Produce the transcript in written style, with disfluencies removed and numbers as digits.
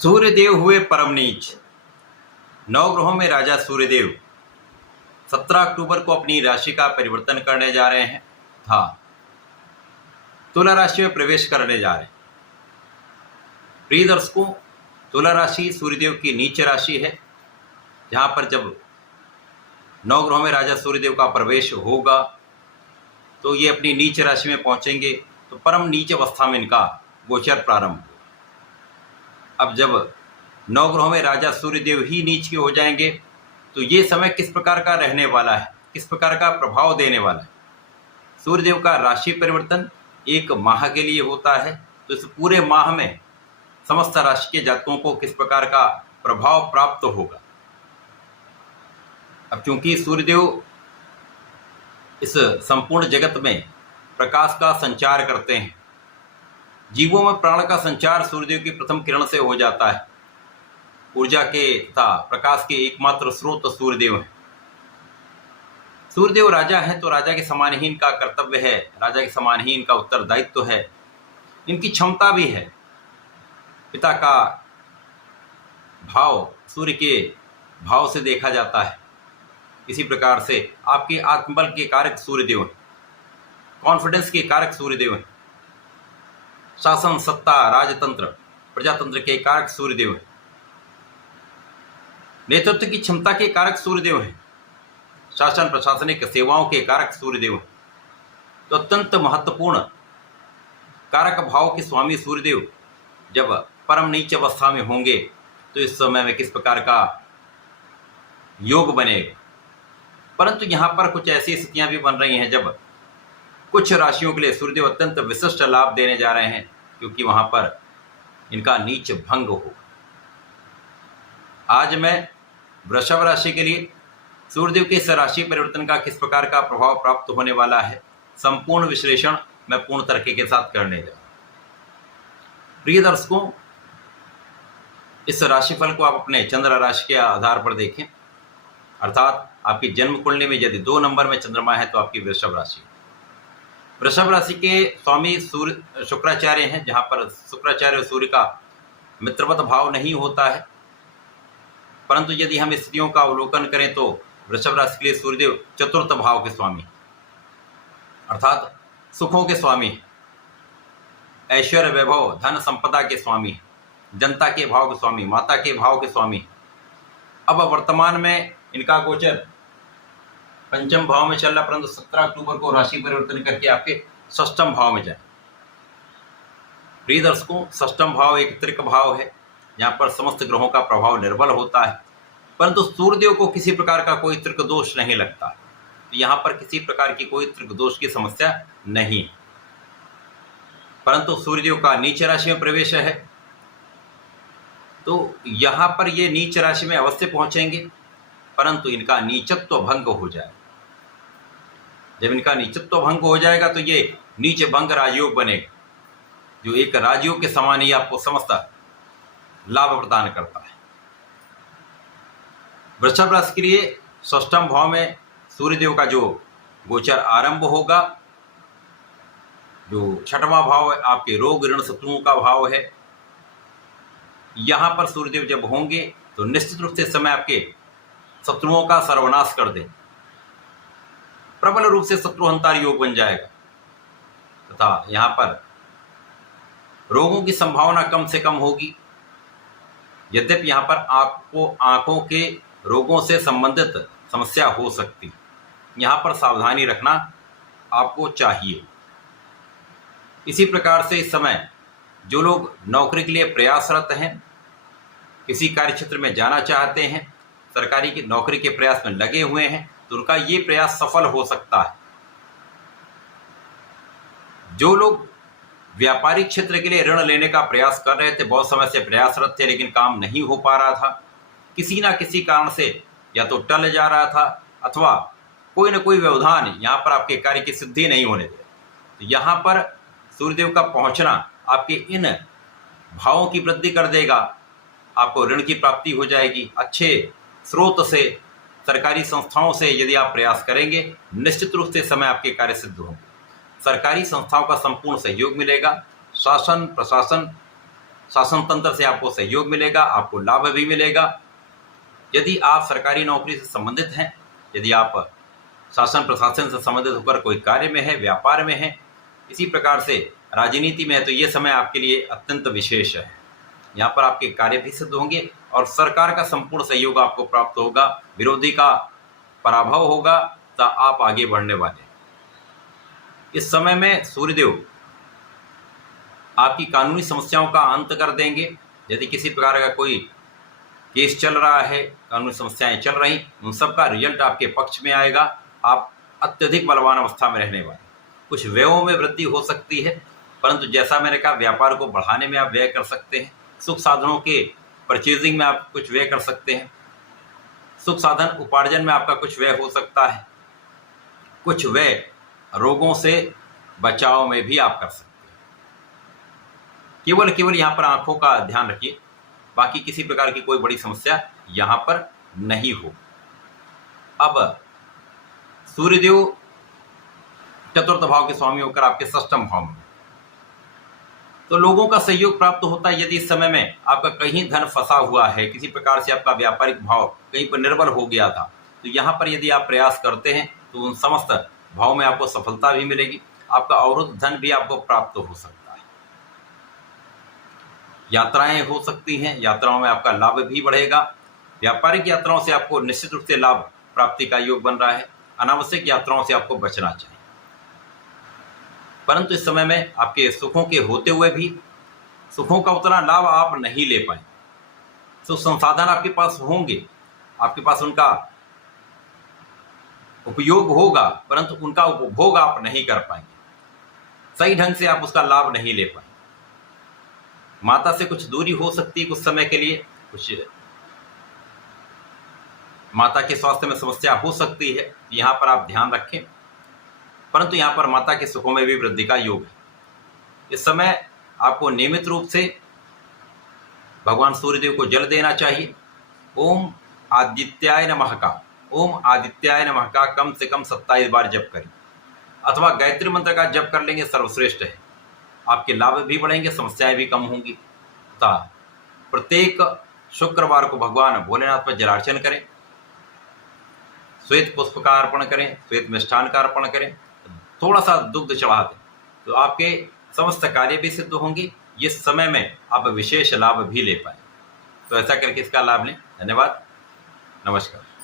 सूर्यदेव हुए परम नीच। नवग्रहों में राजा सूर्यदेव 17 अक्टूबर को अपनी राशि का परिवर्तन करने जा रहे हैं तथा तुला राशि में प्रवेश करने जा रहे हैं। प्रिय दर्शकों, तुला राशि सूर्यदेव की नीच राशि है, जहां पर जब नवग्रहों में राजा सूर्यदेव का प्रवेश होगा तो ये अपनी नीच राशि में पहुंचेंगे, तो परम नीच अवस्था में इनका गोचर प्रारंभ होगा। अब जब नवग्रहों में राजा सूर्यदेव ही नीच के हो जाएंगे तो ये समय किस प्रकार का रहने वाला है, किस प्रकार का प्रभाव देने वाला है। सूर्यदेव का राशि परिवर्तन एक माह के लिए होता है, तो इस पूरे माह में समस्त राशि के जातकों को किस प्रकार का प्रभाव प्राप्त होगा। अब क्योंकि सूर्यदेव इस संपूर्ण जगत में प्रकाश का संचार करते हैं, जीवों में प्राण का संचार सूर्यदेव की प्रथम किरण से हो जाता है। ऊर्जा के तथा प्रकाश के एकमात्र स्रोत सूर्यदेव हैं। सूर्यदेव राजा हैं तो राजा के समान ही इनका कर्तव्य है, राजा के समान ही इनका उत्तरदायित्व है, इनकी क्षमता भी है। पिता का भाव सूर्य के भाव से देखा जाता है। इसी प्रकार से आपके आत्मबल के कारक सूर्यदेव हैं, कॉन्फिडेंस के कारक सूर्यदेव हैं, शासन, सत्ता, राजतंत्र, प्रजातंत्र के कारक सूर्यदेव हैं, नेतृत्व की क्षमता के कारक सूर्यदेव हैं, शासन प्रशासनिक सेवाओं के कारक सूर्यदेव हैं। तो अत्यंत महत्वपूर्ण कारक भाव के स्वामी सूर्यदेव जब परम नीच अवस्था में होंगे तो इस समय में किस प्रकार का योग बनेगा। परंतु यहाँ पर कुछ ऐसी स्थितियां भी बन रही हैं जब कुछ राशियों के लिए सूर्यदेव अत्यंत विशिष्ट लाभ देने जा रहे हैं, क्योंकि वहां पर इनका नीच भंग होगा। आज मैं वृषभ राशि के लिए सूर्यदेव के इस राशि परिवर्तन का किस प्रकार का प्रभाव प्राप्त होने वाला है, संपूर्ण विश्लेषण मैं पूर्ण तरीके के साथ करने जा रहा हूं। प्रिय दर्शकों, इस राशिफल को आप अपने चंद्र राशि के आधार पर देखें, अर्थात आपकी जन्म कुंडली में यदि 2 नंबर में चंद्रमा है तो आपकी वृषभ राशि। वृषभ राशि के स्वामी सूर्य शुक्राचार्य हैं, जहां पर शुक्राचार्य और सूर्य का मित्रवत भाव नहीं होता है। परंतु यदि हम स्थितियों का अवलोकन करें तो वृषभ राशि के लिए सूर्यदेव चतुर्थ भाव के स्वामी, अर्थात सुखों के स्वामी, ऐश्वर्य, वैभव, धन संपदा के स्वामी, जनता के भाव के स्वामी, माता के भाव के स्वामी। अब वर्तमान में इनका गोचर पंचम भाव में चल रहा, परंतु 17 अक्टूबर को राशि परिवर्तन करके आपके षष्ठम भाव में जाए। प्रिय दर्शकों, षष्ठम भाव एक त्रिक भाव है, जहां पर समस्त ग्रहों का प्रभाव निर्बल होता है, परंतु सूर्यदेव को किसी प्रकार का कोई त्रिक दोष नहीं लगता। तो यहाँ पर किसी प्रकार की कोई त्रिक दोष की समस्या नहीं, परंतु सूर्यदेव का नीच राशि में प्रवेश है, तो यहाँ पर ये नीच राशि में अवश्य पहुंचेंगे, परंतु इनका नीचत्व भंग हो जाए। जब इनका नीचत्व भंग हो जाएगा तो ये नीच भंग राजयोग बनेगा, जो एक राजयोग के समान ही आपको समस्त लाभ प्रदान करता है। वृषभ राशि के लिए षष्ठम भाव में सूर्यदेव का जो गोचर आरंभ होगा, जो छठवां भाव है आपके रोग ऋण शत्रुओं का भाव है, यहां पर सूर्यदेव जब होंगे तो निश्चित रूप से समय आपके शत्रुओं का सर्वनाश कर दे, प्रबल रूप से शत्रुहंतार योग बन जाएगा तथा यहां पर रोगों की संभावना कम से कम होगी। यद्यपि यहां पर आपको आंखों के रोगों से संबंधित समस्या हो सकती, यहां पर सावधानी रखना आपको चाहिए। इसी प्रकार से इस समय जो लोग नौकरी के लिए प्रयासरत हैं, किसी कार्य क्षेत्र में जाना चाहते हैं, सरकारी की नौकरी के प्रयास में लगे हुए हैं, तो उनका ये प्रयास सफल हो सकता है। जो लोग व्यापारिक क्षेत्र के लिए ऋण लेने का प्रयास कर रहे थे, बहुत समय से प्रयासरत थे लेकिन काम नहीं हो पा रहा था, किसी ना किसी कारण से या तो टल जा रहा था अथवा कोई ना कोई व्यवधान यहाँ पर आपके कार्य की सिद्धि नहीं होने दे, तो यहाँ पर सूर्यदेव का पहुंचना आपके इन भावों की वृद्धि कर देगा। आपको ऋण की प्राप्ति हो जाएगी, अच्छे स्रोत से, सरकारी संस्थाओं से यदि आप प्रयास करेंगे, निश्चित रूप से समय आपके कार्य सिद्ध होंगे। सरकारी संस्थाओं का संपूर्ण सहयोग मिलेगा। शासन प्रशासन शासन तंत्र से आपको सहयोग मिलेगा, आपको लाभ भी मिलेगा। यदि आप सरकारी नौकरी से संबंधित हैं, यदि आप शासन प्रशासन से संबंधित होकर कोई कार्य में है, व्यापार में है, इसी प्रकार से राजनीति में है, तो ये समय आपके लिए अत्यंत विशेष है। यहाँ पर आपके कार्य भी सिद्ध होंगे और सरकार का संपूर्ण सहयोग आपको प्राप्त होगा, विरोधी का पराभव होगा, तो आप आगे बढ़ने वाले। इस समय में सूर्यदेव आपकी कानूनी समस्याओं का अंत कर देंगे। यदि किसी प्रकार का कोई केस चल रहा है, कानूनी समस्याएं चल रही, उन सब का रिजल्ट आपके पक्ष में आएगा। आप अत्यधिक बलवान अवस्था में रहने वाले। कुछ व्ययों में वृद्धि हो सकती है, परंतु जैसा मैंने कहा, व्यापार को बढ़ाने में आप व्यय कर सकते हैं। सुख साधनों के परचेजिंग में आप कुछ व्यय कर सकते हैं। सुख साधन उपार्जन में आपका कुछ व्यय हो सकता है। कुछ व्यय रोगों से बचाव में भी आप कर सकते हैं। केवल यहाँ पर आंखों का ध्यान रखिए, बाकी किसी प्रकार की कोई बड़ी समस्या यहाँ पर नहीं हो। अब सूर्यदेव चतुर्थ भाव के स्वामी होकर आपके षष्ठम भाव में, तो लोगों का सहयोग प्राप्त होता है। यदि इस समय में आपका कहीं धन फंसा हुआ है, किसी प्रकार से आपका व्यापारिक भाव कहीं पर निर्बल हो गया था, तो यहाँ पर यदि आप प्रयास करते हैं तो उन समस्त भाव में आपको सफलता भी मिलेगी। आपका अवरुद्ध धन भी आपको प्राप्त हो सकता है। यात्राएं हो सकती हैं, यात्राओं में आपका लाभ भी बढ़ेगा। व्यापारिक यात्राओं से आपको निश्चित रूप से लाभ प्राप्ति का योग बन रहा है। अनावश्यक यात्राओं से आपको बचना चाहिए। परंतु इस समय में आपके सुखों के होते हुए भी सुखों का उतना लाभ आप नहीं ले पाए। सुख संसाधन आपके पास होंगे, आपके पास उनका उपयोग होगा, परंतु उनका उपभोग आप नहीं कर पाएंगे। सही ढंग से आप उसका लाभ नहीं ले पाएंगे। माता से कुछ दूरी हो सकती है कुछ समय के लिए, कुछ माता के स्वास्थ्य में समस्या हो सकती है, यहाँ पर आप ध्यान रखें। परंतु यहाँ पर माता के सुखों में भी वृद्धि का योग है। इस समय आपको नियमित रूप से भगवान सूर्यदेव को जल देना चाहिए। ओम आदित्याय नमः का कम से कम 27 बार जप करें, अथवा गायत्री मंत्र का जप कर लेंगे, सर्वश्रेष्ठ है। आपके लाभ भी बढ़ेंगे, समस्याएं भी कम होंगी। प्रत्येक शुक्रवार को भगवान भोलेनाथ पर जलार्चन करें, श्वेत पुष्प का अर्पण करें, श्वेत मिष्ठान का अर्पण करें, थोड़ा सा दुग्ध चढ़ा दें, तो आपके समस्त कार्य भी सिद्ध होंगे। ये समय में आप विशेष लाभ भी ले पाए। तो ऐसा करके इसका लाभ लें। धन्यवाद, नमस्कार।